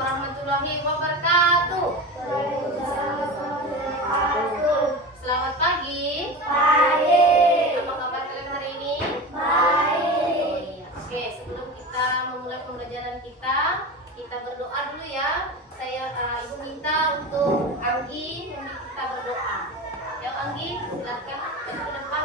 warahmatullahi wabarakatuh. Selamat pagi. Apa kabar kalian hari ini? Iya. Oke, sebelum kita memulai pembelajaran kita berdoa dulu ya. Ibu minta untuk Anggi kita berdoa. Ya Anggi, silakan ke depan.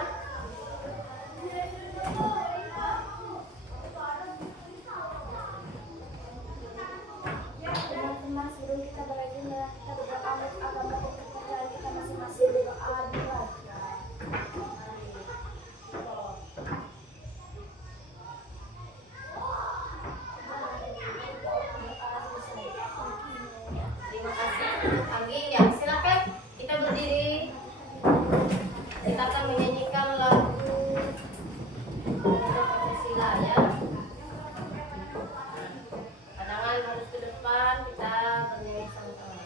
Teman-teman, sebelum kita belajar, kita berdoa untuk agama kepercayaan kita masing-masing. Berdoa dulu. Terima kasih Anggi. Ya, silakan kita berdiri. Kita akan menyanyikan lagu Pancasila ya. Pandangan harus ke depan, kita bernyanyi sama-sama.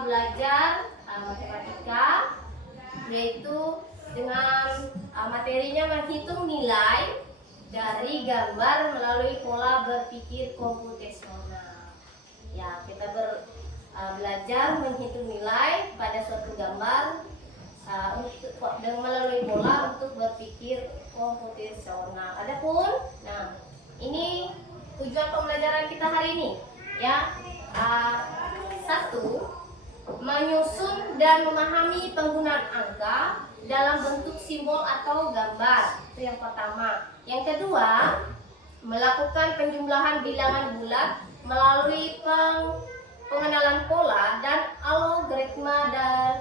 Belajar matematika, yaitu dengan materinya menghitung nilai dari gambar melalui pola berpikir komputasional. Ya, kita belajar menghitung nilai pada suatu gambar melalui pola untuk berpikir komputasional. Adapun, ini tujuan pembelajaran kita hari ini, ya. Satu, menyusun dan memahami penggunaan angka dalam bentuk simbol atau gambar. Itu yang pertama. Yang kedua, melakukan penjumlahan bilangan bulat melalui pengenalan pola dan algoritma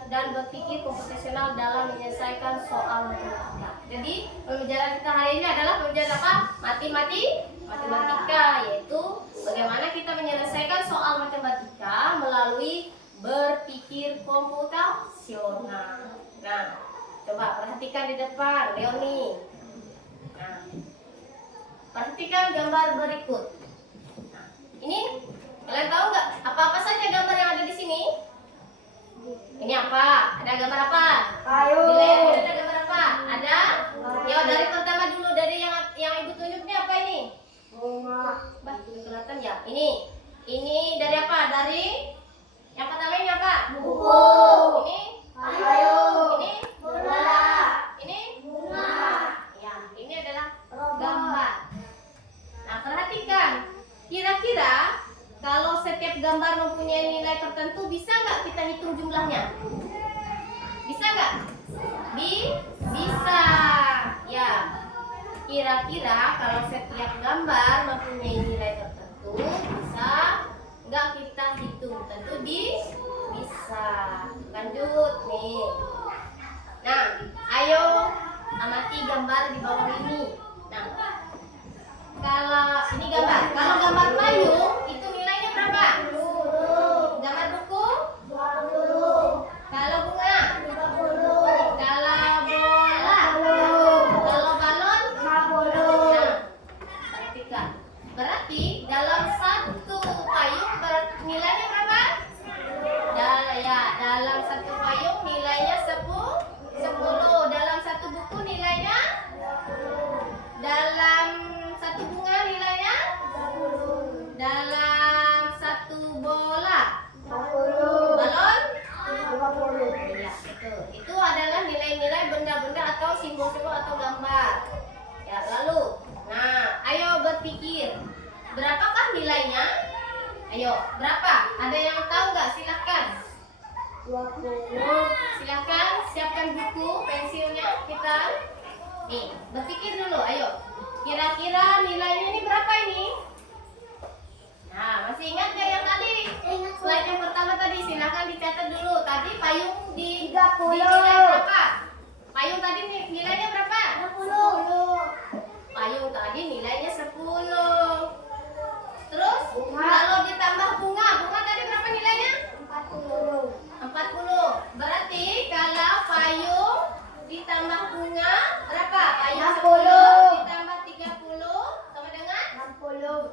dan berpikir komputasional dalam menyelesaikan soal matematika. Jadi, pembelajaran kita hari ini adalah pembelajaran apa? Matematika, yaitu bagaimana kita menyelesaikan soal matematika melalui berpikir komputasional. Nah, coba perhatikan di depan, Leoni. Nah, perhatikan gambar berikut. Nah, ini kalian tahu nggak apa-apa saja gambar yang ada di sini? Ini apa? Ada gambar apa? Kayu. Di layar ini ada gambar apa? Ada? Ya, dari pertama dulu, dari yang ibu tunjuk ini apa ini? Bunga. Kelihatan ya? Ini dari apa? Dari yang pertama ini apa? Buku. Ini Kayu. ini Bola. ini Bunga. ya, ini adalah Robot. gambar. Nah, perhatikan. Kira-kira kalau setiap gambar mempunyai nilai tertentu, bisa nggak kita hitung jumlahnya? Bisa nggak? Bisa. Ya. Kira-kira kalau setiap gambar mempunyai nilai tertentu, bisa nggak kita hitung? Tentu bisa. Lanjut nih. Nah, ayo amati gambar di bawah ini. Nah, kalau ini gambar, kalau gambar payung itu nilainya berapa? Gambar buku? 20. Kalau bunga? 30. Kalau bola? 50. Kalau balon? 50. Nah, perhatikan. berarti dalam satu payung nilainya berapa? Dalam satu payung nilainya 10. Dalam satu buku nilainya? Dalam satu bunga nilainya? Dalam satu bola? Balon? Ya, itu adalah nilai-nilai benda-benda atau simbol-simbol atau gambar. Ya, lalu, nah, ayo berpikir, berapakah nilainya? Ayo, berapa? Ada yang tahu nggak? Silahkan. 20. Silahkan siapkan buku, pensilnya kita. Nih, berpikir dulu, ayo. Kira-kira nilainya ini berapa ini? Nah, masih ingat nggak yang tadi? Slide yang pertama tadi, silahkan dicatat dulu. Tadi payung di 30. nilai berapa? Payung tadi nilainya berapa? 10. Payung tadi nilainya 10. Terus Bunga. kalau ditambah bunga tadi berapa nilainya? 40. 40. Berarti kalau payung ditambah bunga berapa? Payung 10 60. ditambah 30 sama dengan 60.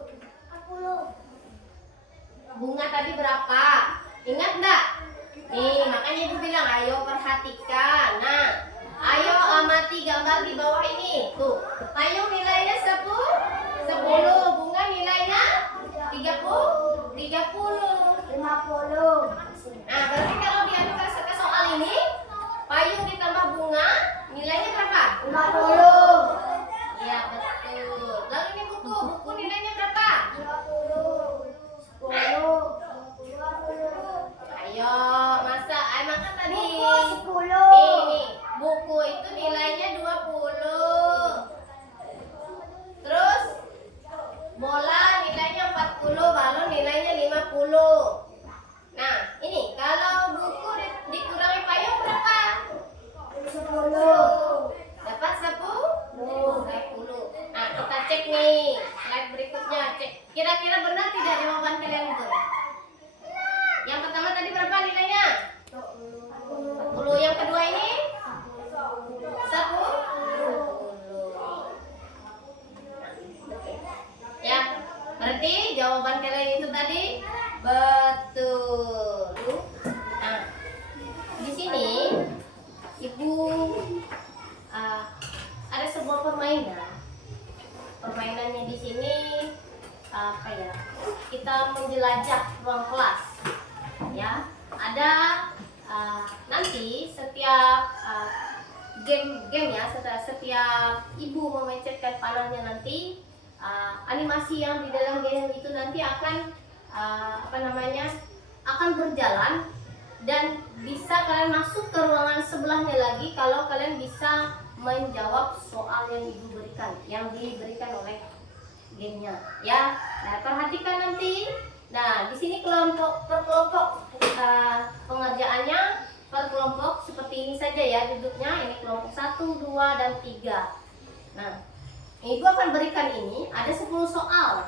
bunga tadi berapa? Ingat enggak? Nih, makanya ibu bilang ayo perhatikan. Nah, ayo amati gambar di bawah ini. Tuh, payung nilainya 10, bunga nilainya 30. 50. Nah, berarti kalau diadukan ke soal ini, payung ditambah bunga nilainya berapa? 50. Iya, betul. Lalu ini buku nilainya berapa? 10. Ayo, maka tadi. 10. Nih, buku itu nilainya 20. Terus bola nilainya 40, balon nilainya 50. Nah, ini kalau buku dikurangi payung berapa? 10. Dapat 10. Nah, kita cek nih. Slide berikutnya, cek. Kira-kira benar tidak jawaban kalian itu? Yang pertama tadi berapa nilainya? 40. Yang kedua ini? 10. Ya, berarti jawaban kalian itu tadi betul. Nah, di sini ibu ada sebuah permainan. Permainannya di sini apa ya? Kita menjelajah ruang kelas. Ya, ada nanti setiap game ya, setiap ibu memencetkan panahnya nanti animasi yang di dalam game itu nanti akan akan berjalan dan bisa kalian masuk ke ruangan sebelahnya lagi kalau kalian bisa menjawab soal yang diberikan oleh gamenya ya. Nah, perhatikan nanti. Nah, di sini kelompok per kelompok pengerjaannya per kelompok seperti ini saja ya duduknya. Ini kelompok 1, 2, dan 3. Nah, ibu akan berikan ini ada 10 soal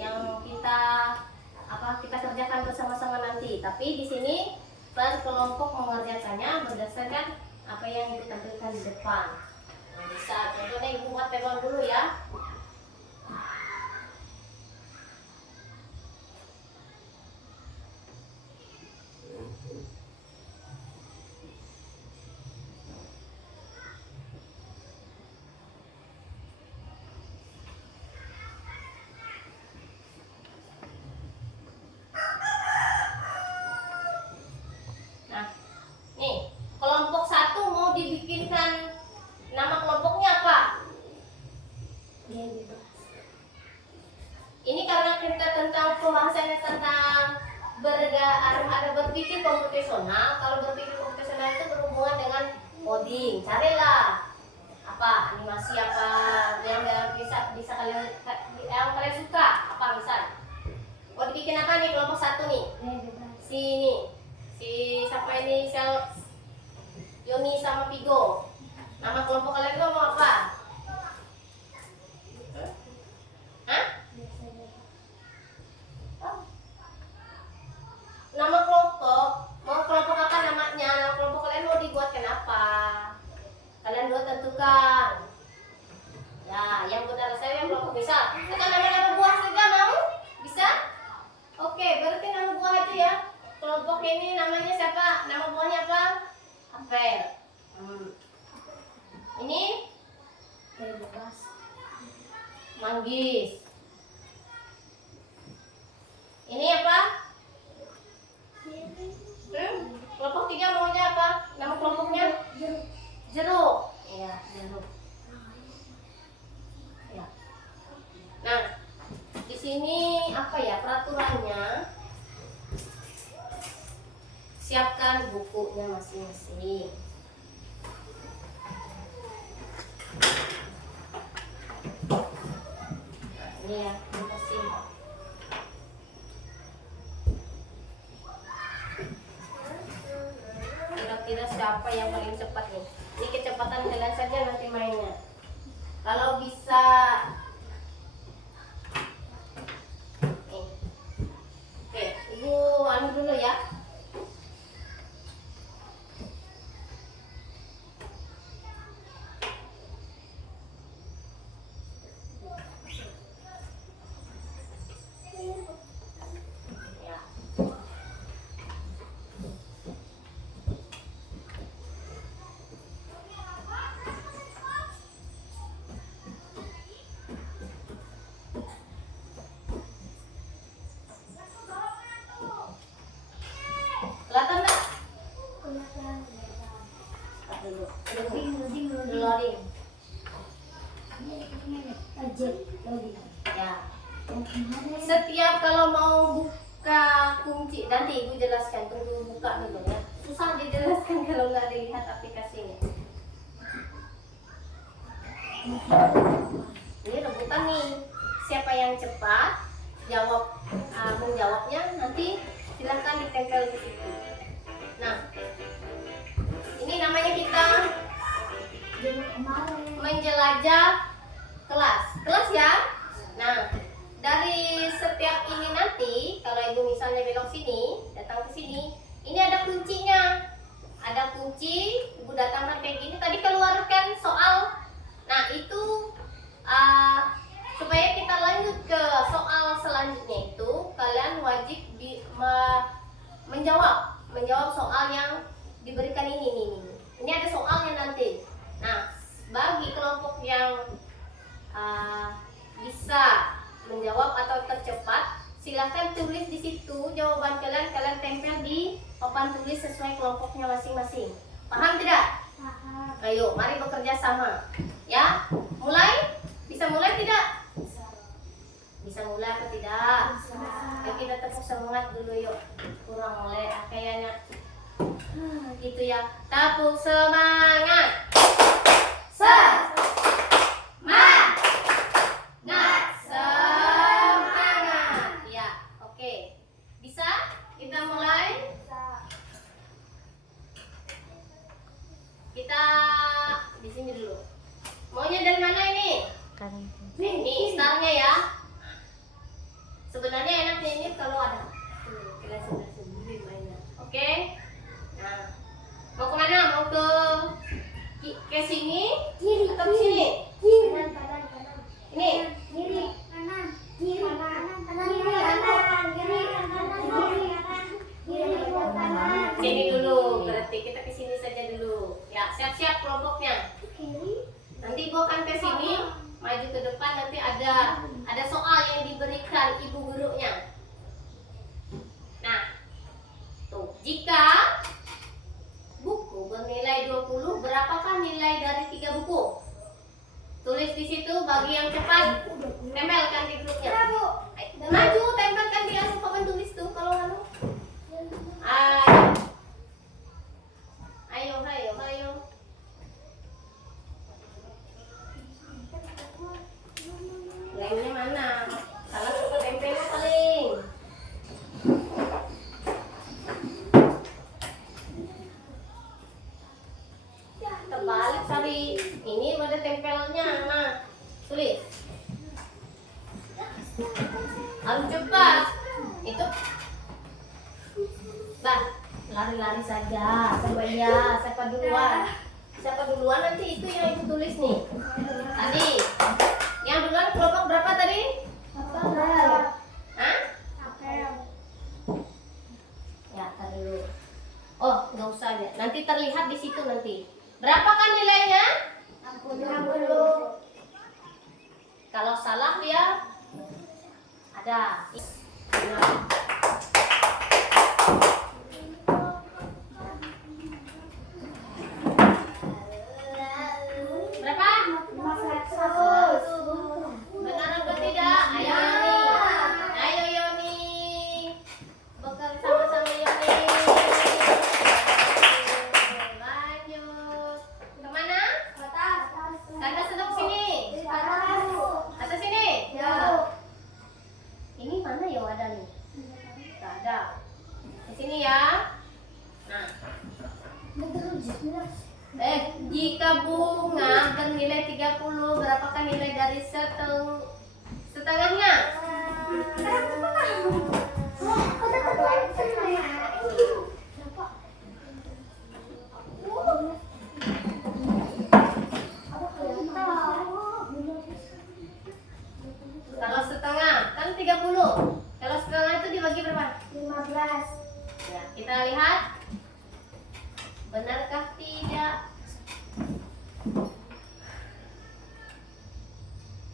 yang kita kerjakan bersama-sama nanti. Tapi di sini per kelompok mengerjakannya berdasarkan apa yang ditampilkan di depan. Nah, bisa contohnya ibu buat pegang dulu ya. Kelompok 1 mau dibikinkan nama kelompoknya apa? Ini karena kita tentang pembahasannya tentang ada berpikir komputasional. Kalau berpikir komputasional itu berhubungan dengan coding. Carilah animasi apa yang bisa kalian suka. Apa misal? Mau dibikin apa nih kelompok 1 nih? Si siapa ini? Yoni sama Pigo. Nama kelompok kalian itu mau apa? Hah? Nama kelompok, mau kelompok apa namanya? Nama kelompok kalian mau dibuatkan apa? Kalian dua tentukan. Ya, yang benar saya yang kelompok misal. Atau nama-nama buah saja mau? manggis. Ini apa? Kelompok 3 maunya apa? Nama kelompoknya? Jeruk. Iya, jeruk. Ya. Nah, di sini apa ya peraturannya? Siapkan bukunya masing-masing. Nah, ini ya, kasih. Kira-kira siapa yang paling cepat nih? Ini kecepatan kalian saja nanti mainnya. Kalau bisa nih. Oke, Ibu anu dulu ya. Ya. Kelihatan nggak? Start dulu. Dulu loading. Ya. Setiap kalau mau buka kunci, nanti Ibu jelaskan, tunggu buka dulu ya. Susah dijelaskan kalau nggak dilihat aplikasinya. Ini rebutan nih. Siapa yang cepat menjawabnya nanti silahkan ditempel di situ. Nah, ini namanya kita menjelajah kelas ya. Nah, dari setiap ini nanti kalau Ibu misalnya belok sini, datang ke sini, ini ada kuncinya. Ada kunci, Ibu datangkan kayak gini, tadi keluarkan soal. Nah, itu supaya kita lanjut ke soal selanjutnya itu kalian wajib menjawab soal yang diberikan ini. Ini ada soalnya nanti. Nah, bagi kelompok yang bisa menjawab atau tercepat, silahkan tulis di situ jawaban kalian tempel di papan tulis sesuai kelompoknya masing-masing. Paham tidak? Paham. Ayo, mari bekerja sama. Ya, mulai? Bisa mulai tidak? Bisa mulai apa tidak? Yuk kita tepuk semangat dulu yuk. Kurang mulai kayaknya. Gitu ya. Tepuk semangat. Semangat. Ya, oke. Bisa? Kita mulai. Kita di sini dulu. Maunya dari mana ini? Ini startnya ya. Sebenarnya enaknya ini kalau ada kita sendiri mainnya. Oke. Nah, mau kemana? Mau ke sini? Kiri. Atau ke sini? Kanan. Ini. Kiri. Kanan. Kiri. Kanan. Sini dulu. Berarti kita ke sini saja dulu. Ya, siap-siap kelompoknya. Nanti Ibu akan ke sini, maju ke depan, nanti ada soal yang diberikan ibu gurunya. Nah, tuh, jika buku bernilai 20, berapakah nilai dari 3 buku? Tulis di situ bagi yang cepat, tempelkan di grupnya. Maju, tempelkan di papan tulis tuh kalau anu. Ayo. Lemnya mana? Salah suka tempelnya paling. Terbalik Sari. Ini ada tempelnya. Nah, tulis. Harus cepat. Itu. Bah, lari-lari saja. Siapa duluan nanti itu yang Ibu tulis nih. Tadi. Yang duluan kelompok berapa tadi? Hah? Ya, tadi dulu. Oh, nggak usah ya. Nanti terlihat di situ nanti. Berapakah nilainya? 60. Kalau salah ya ada. Nah. Berapa? 500. Benar atau tidak? Ayo Yoni. Ayo Yoni. Bekerja sama-sama Yoni. Lanjut. Kemana? Tanda sedang sini. Atas sini. Ini mana yang ada nih? Gak ada. Di sini ya. Nah. Jika bunga bernilai 30, berapakah nilai dari setengahnya? Kalau setengah kan 30. Kalau setengah itu dibagi berapa? 15. Ya, kita lihat. Benarkah tidak?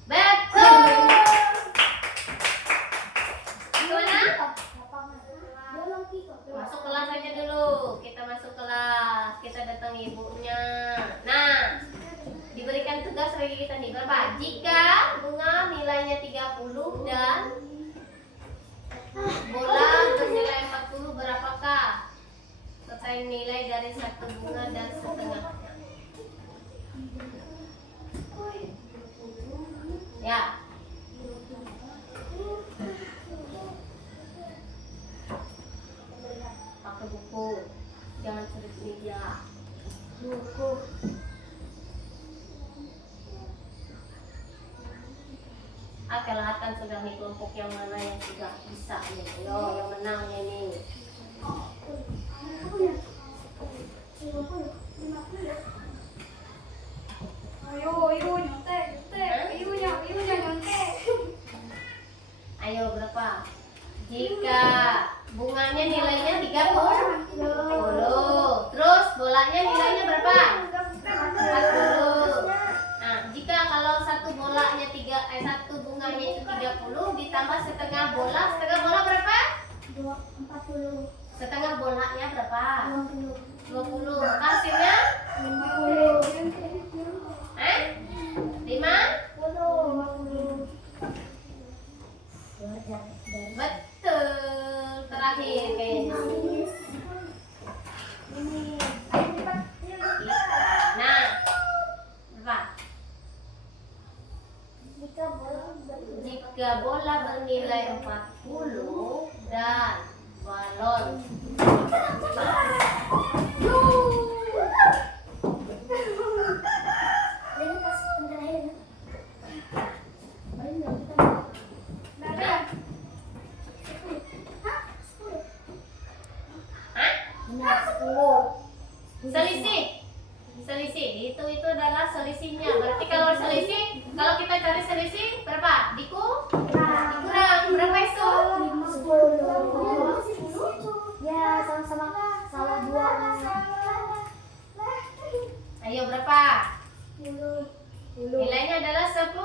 Betul. Gimana? Masuk kelas aja dulu. Kita masuk kelas. Kita datang ibunya. Nah, diberikan tugas bagi kita nih. Berapa? Jika bunga nilainya 30 dan bola bernilai 40, berapakah total nilai dari satu bunga dan setengahnya? Ya. Pakai buku. Jangan tulis media. Buku. Kelihatan sudah nih kelompok yang mana yang sudah bisa nih. Yo, yang menangnya nih. Ayo berapa? Jika bunganya nilainya 30, terus bolanya nilainya berapa? 40. Nah, jika kalau satu bolanya satu bunganya itu 30 ditambah setengah bola berapa? 40. Setengah bolanya berapa? 20. 20. Hasilnya? 50. 50. Betul. Terakhir kayaknya. Nah, berapa? Jika bola bernilai 40 dan balon selisih itu adalah selisihnya. Berarti kalau kita cari selisih berapa? Dikurang berapa itu? 10. Ya, sama-sama salah 2. Ayo berapa? 10. Nilainya adalah 10.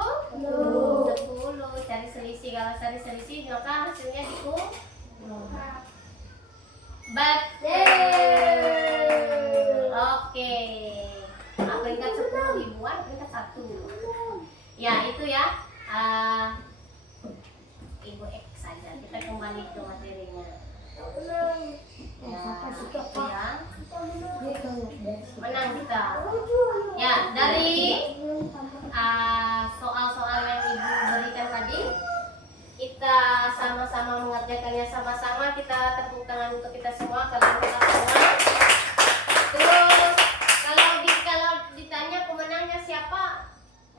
Cari selisih. Kalau cari selisih maka hasilnya dikurang. Betul. Oke. Peringkat 10 dibuat peringkat 1. Ya, itu ya. Ibu X saja. Kita kembali ke materinya. Ya, itu ya. Menang kita. Ya, dari soal-soal yang Ibu berikan tadi, kita sama-sama mengerjakannya sama-sama. Kita tepuk tangan untuk kita semua, kalian kita semua. Terus kalau ditanya pemenangnya siapa,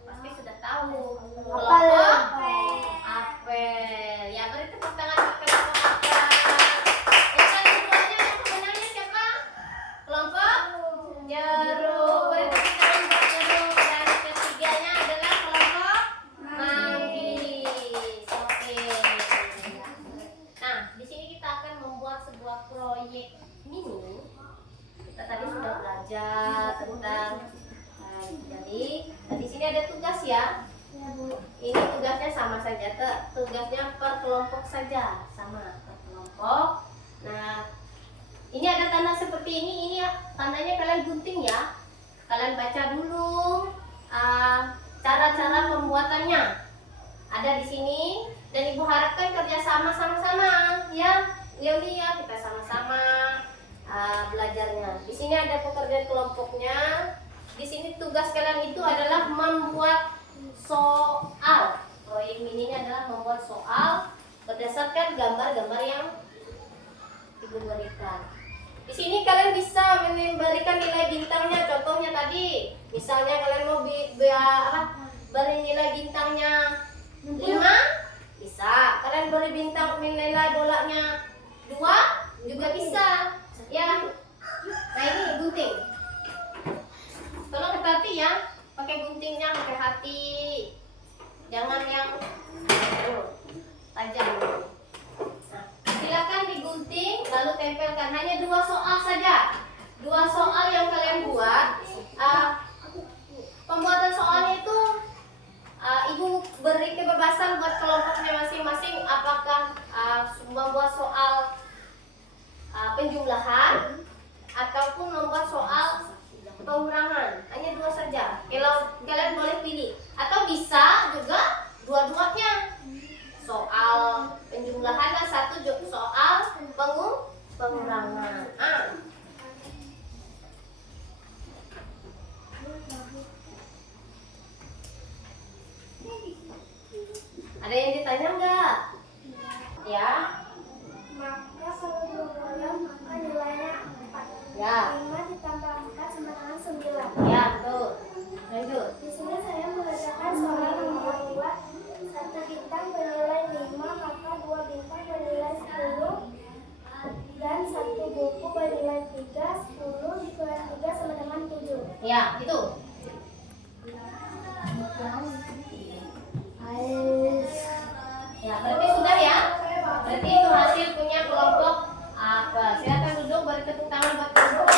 pasti sudah tahu. Kelompok Apel. Ya, beri tepuk tangan untuk kelompok Apel. Yang keduanya yang pemenangnya siapa? Kelompok Jeruk. Beri tepuk tangan untuk Jeruk. Dan ketiganya adalah kelompok Manggis. Oke. Nah, di sini kita akan membuat sebuah proyek mini. Kita tadi sudah belajar tentang jadi di sini ada tugas ya. Ini tugasnya sama saja, tugasnya per kelompok saja, sama per kelompok. Nah, ini ada tanda seperti ini ya, tandanya kalian gunting ya. Kalian baca dulu cara-cara pembuatannya. Ada di sini dan ibu harapkan kerjasama sama-sama ya. Lihat kita sama-sama belajarnya. Di sini ada pekerjaan kelompoknya. Di sini tugas kalian itu adalah membuat soal. Proyek ini adalah membuat soal berdasarkan gambar-gambar yang ibu berikan. Di sini kalian bisa memberikan nilai bintangnya. Contohnya tadi, misalnya kalian mau beri nilai bintangnya 5, bisa. Kalian beri bintang nilai bolanya 2 juga bisa. Ya. Nah, ini gunting. Tolong hati-hati ya, pakai guntingnya pakai hati. Jangan yang tajam. Nah, silakan digunting lalu tempelkan. Hanya 2 soal saja. 2 soal yang kalian buat. Pembuatan soalnya itu ibu beri kebebasan buat kelompoknya masing-masing. Apakah membuat soal penjumlahan ataupun membuat soal pengurangan. Hanya 2 saja. Kalau kalian boleh pilih, atau bisa juga dua-duanya, soal penjumlahan dan 1 soal pengurangan. Ada yang ditanya enggak? Ya. Maka kalau 2 bola maka nilainya 4. Ya. 5 ditambah 4 sama dengan 9. Ya, betul. Lanjut. Di sini saya mengerjakan soal nomor 2. 1 bintang bernilai 5, maka 2 bintang bernilai 10 dan 1 buku bernilai 3. 10 dikurangi 3 sama dengan 7. Ya, itu. Ya, berarti sudah ya. Berarti itu hasil punya kelompok apa? Silakan duduk, beri tepuk tangan buat kelompok.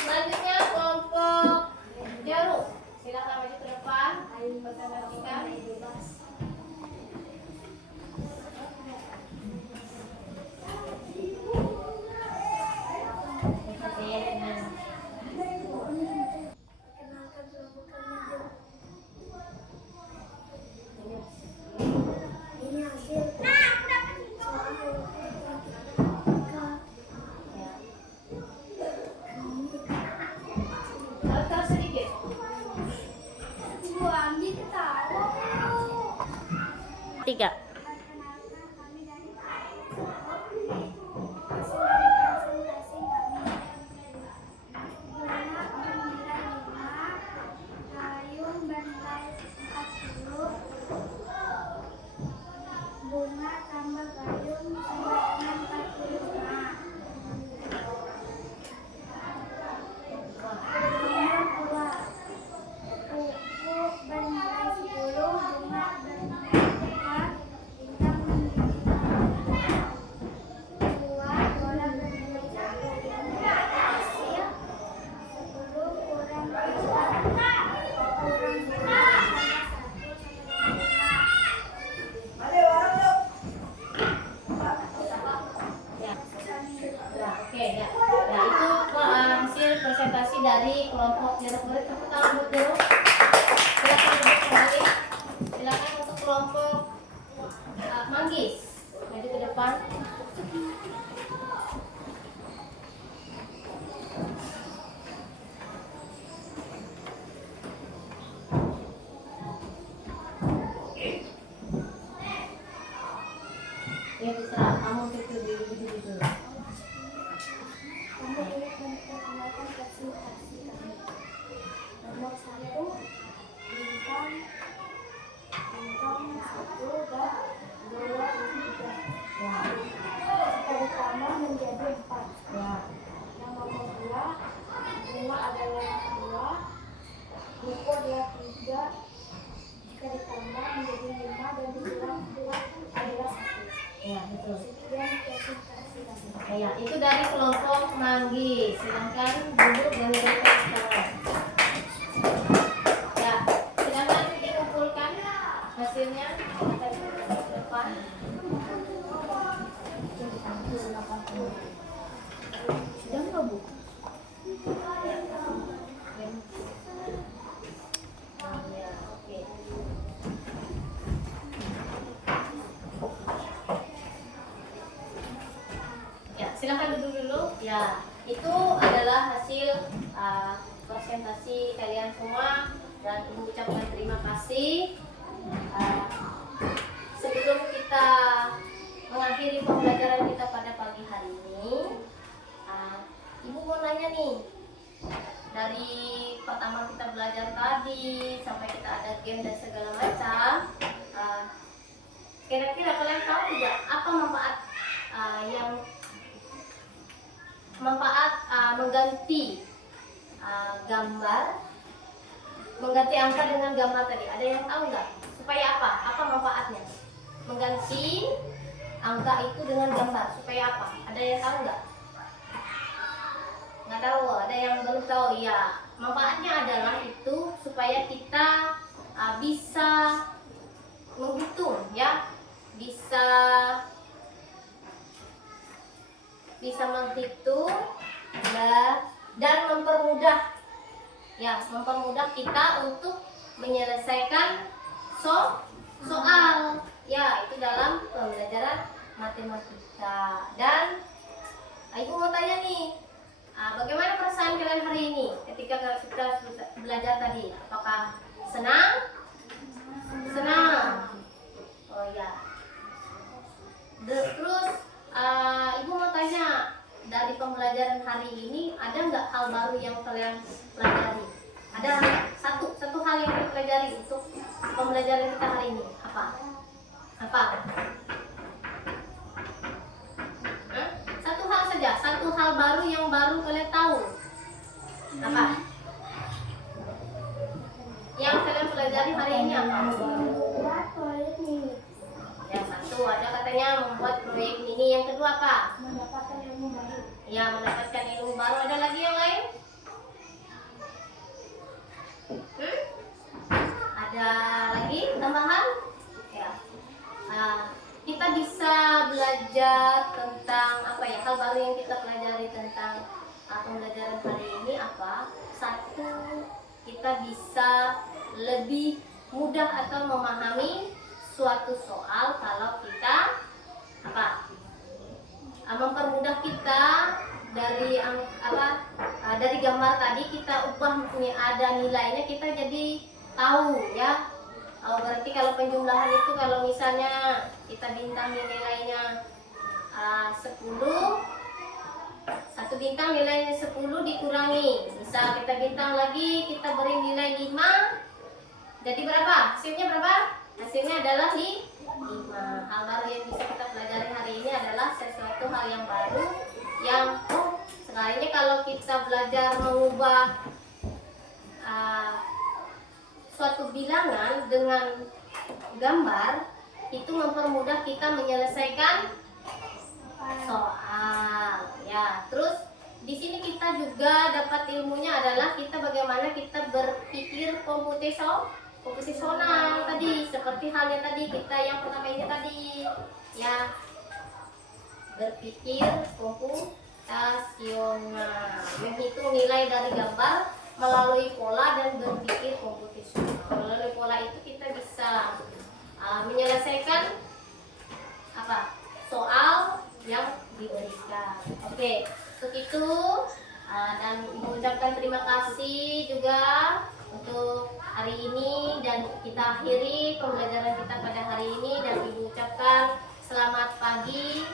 Selanjutnya kelompok jarum. Silakan maju ke depan. Presentasikan. Perkenalkan kelompok kami. Ini hasil soal Terus sedikit. Ibu Andi ketawa. 3. Perkenalkan kami dari hasil dari presentasi kami. Bunga bernilai 5, gayung bernilai 40, bunga tambah gayung sama dengan 45. Nomor 2, buku bernilai 10, bunga bernilai 4, bintang bernilai 2, bola bernilai 1. Hasil 10 kurang 3 kurang 2 tambah 1 Ya, oke ya. Nah, itu hasil presentasi dari kelompok jarum. Beri tepuk tangan buat jarum. Silakan duduk kembali. Silakan untuk kelompok manggis. Maju ke depan. Ya, terserah kamu tutup dulu. Kami ingin memperkenalkan presentasi kami. Nomor 1, bintang 1 dan 2 3. Jika ditambah menjadi 4. Ya. Yang nomor 2, bunga adalah 2, buku adalah 3. Jika ditambah menjadi 5 dan dikurang 2 adalah 1. Ya, betul. Sekian presentasi kami. Ya, itu dari kelompok manggis. Silakan duduk dan beri tepuk tangan. Ya, silakan dikumpulkan. Hasilnya kita lihat ke depan. Sudah nggak, Bu? Ya, oke. Ya, silakan duduk dulu. Ya, itu adalah hasil presentasi kalian semua dan Ibu ucapkan terima kasih. Sebelum kita mengakhiri pembelajaran kita pada pagi hari ini, Ibu mau nanya nih, dari pertama kita belajar tadi sampai kita ada game dan segala macam, kira-kira kalian tahu tidak apa manfaat mengganti mengganti angka dengan gambar tadi? Ada yang tahu nggak? Supaya apa? Apa manfaatnya? Mengganti angka itu dengan gambar supaya apa? Ada yang tahu nggak? Nggak tahu. Ada yang belum tahu? Ya, manfaatnya adalah itu supaya kita bisa menghitung, ya, bisa menghitung dan mempermudah kita untuk menyelesaikan soal, ya, itu dalam pembelajaran matematika. Dan Ibu mau tanya nih, bagaimana perasaan kalian hari ini ketika kita belajar tadi? Apakah senang? Oh ya. Terus Ibu mau tanya, dari pembelajaran hari ini ada nggak hal baru yang kalian pelajari? Ada satu hal yang kalian pelajari untuk pembelajaran kita hari ini? Apa? Satu hal saja, satu hal baru yang baru kalian tahu. Apa? Yang kalian pelajari hari ini apa? Membuat proyek mini. Yang satu ada katanya membuat proyek mini. Yang kedua apa? Mendapatkan ilmu baru. Ya, mendapatkan ilmu baru. Ada lagi yang lain? Ada lagi tambahan? Ya. Kita bisa belajar tentang apa ya? Hal baru yang kita pelajari tentang pembelajaran hari ini apa? Satu, kita bisa lebih mudah atau memahami suatu soal kalau kita apa? Mempermudah kita dari dari gambar tadi kita ubah ada nilainya, kita jadi tahu, ya. Berarti kalau penjumlahan itu, kalau misalnya kita bintang nilainya 10, satu bintang nilainya 10 dikurangi, bisa kita bintang lagi, kita beri nilai 5, jadi berapa? Hasilnya berapa? Hasilnya adalah 5. Hal baru yang bisa kita pelajari hari ini adalah sesuatu hal yang baru yang sekalinya kalau kita belajar mengubah suatu bilangan dengan gambar, itu mempermudah kita menyelesaikan soal, ya. Terus di sini kita juga dapat ilmunya adalah kita bagaimana kita berpikir komputesional tadi, seperti halnya tadi kita yang pertama ini tadi, ya, berpikir komputasional, menghitung nilai dari gambar melalui pola dan berpikir komputasional. Melalui pola itu kita bisa menyelesaikan soal yang diberikan. Oke, untuk itu dan Ibu ucapkan terima kasih juga untuk hari ini, dan kita akhiri pembelajaran kita pada hari ini, dan Ibu ucapkan selamat pagi.